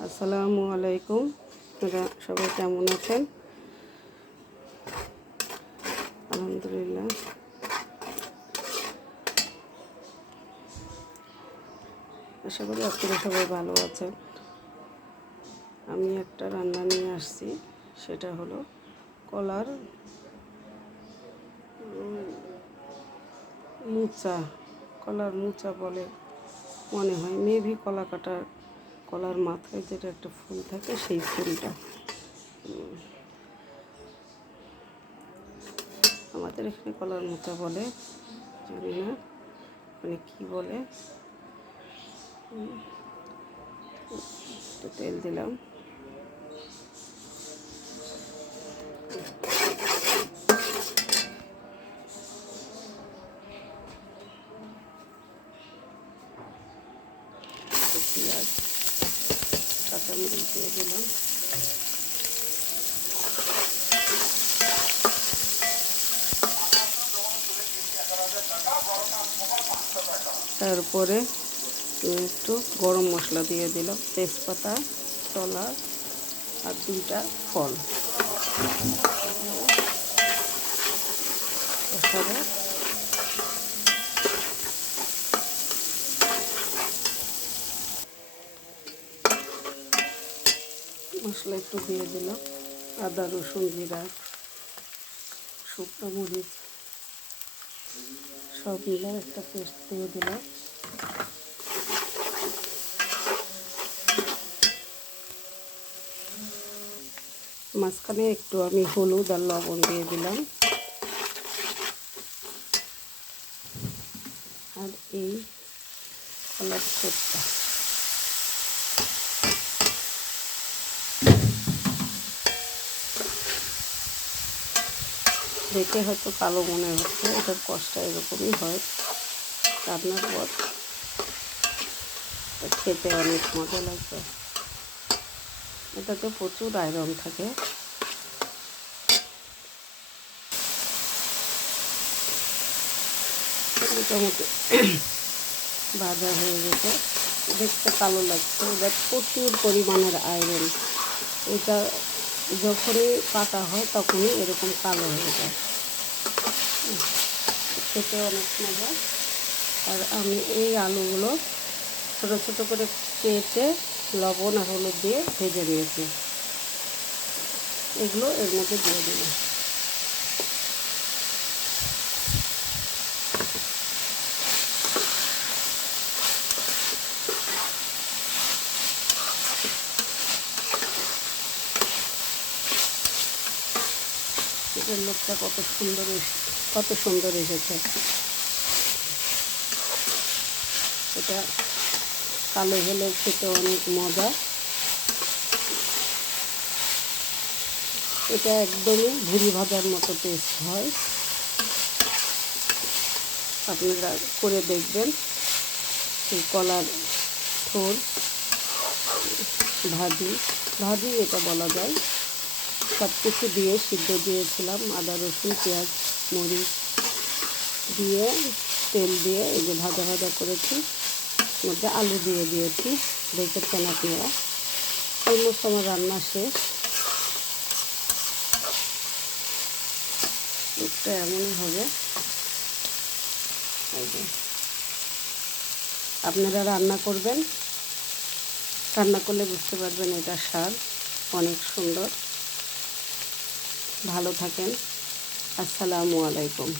আসসালামু আলাইকুম। আপনারা সবাই কেমন আছেন? আলহামদুলিল্লাহ। আশা করি আপনারা সবাই ভালো আছেন। আমি একটা রান্না নিয়ে আসছি, সেটা হলো কলার মুচা। কলার মুচা বলে মনে হয়, মেবি কলার মাথায় যেটা একটা ফুল থাকে সেই ফুলটা। আমাদের এখানে কলার মুচা বলে, জানি না মানে কী বলে। একটু তেল দিলাম। পেঁয়াজ কাঁচামরিচ দিয়ে দিলাম। তারপরে একটু গরম মশলা দিয়ে দিলাম, তেজপাতা, তলা আর 2টা ফল। এছাড়া মশলা একটু দিয়ে দিলাম, আদা রসুন জিরা শুকনো মরিচ সব মিলে একটা পেস্ট দিয়ে দিলাম। মাঝখানে একটু আমি হলুদ আর লবণ দিয়ে দিলাম। আর এই কলার স্যুপটা দেখে হয়তো কালো মনে হচ্ছে, এটার কষ্টটা এরকমই হয়। রান্নার পর খেতে অনেক মজা লাগবে। এটাতে প্রচুর আয়রন থাকে। মোটামুটি ভাজা হয়ে গেছে, দেখতে কালো লাগছে। এটা প্রচুর পরিমাণের আয়রন। এটা যখনই কাটা হয় তখনই এরকম কালো হয়ে যায়। খেতে অনেক মজা। আর আমি এই আলুগুলো ছোটো ছোটো করে কেটে লবণ আর হলুদ দিয়ে ভেজে নিয়েছি, এগুলো এর মধ্যে দিয়ে দিলাম। এটার লোকটা কত সুন্দর এসেছে। এটা কালো হলে খেতে অনেক মজা। এটা একদমই ভুড়ি ভাজার মতো টেস্ট হয়। আপনারা করে দেখবেন। এই কলার থোড় ভাজি এটা বলা যায়। সব কিছু দিয়ে সিদ্ধ দিয়েছিলাম, আদা রসুন পেঁয়াজ মরিচ দিয়ে তেল দিয়ে এই যে ভাজা ভাজা করেছি, মধ্যে আলু দিয়ে দিয়েছি। দেখেছেন আপনারা। অলমোস্ট আমার রান্না শেষ। একটা এমনই হবে। আপনারা রান্না করবেন, রান্না করলে বুঝতে পারবেন এটার স্বাদ অনেক সুন্দর। ভালো থাকেন। আসসালামু আলাইকুম।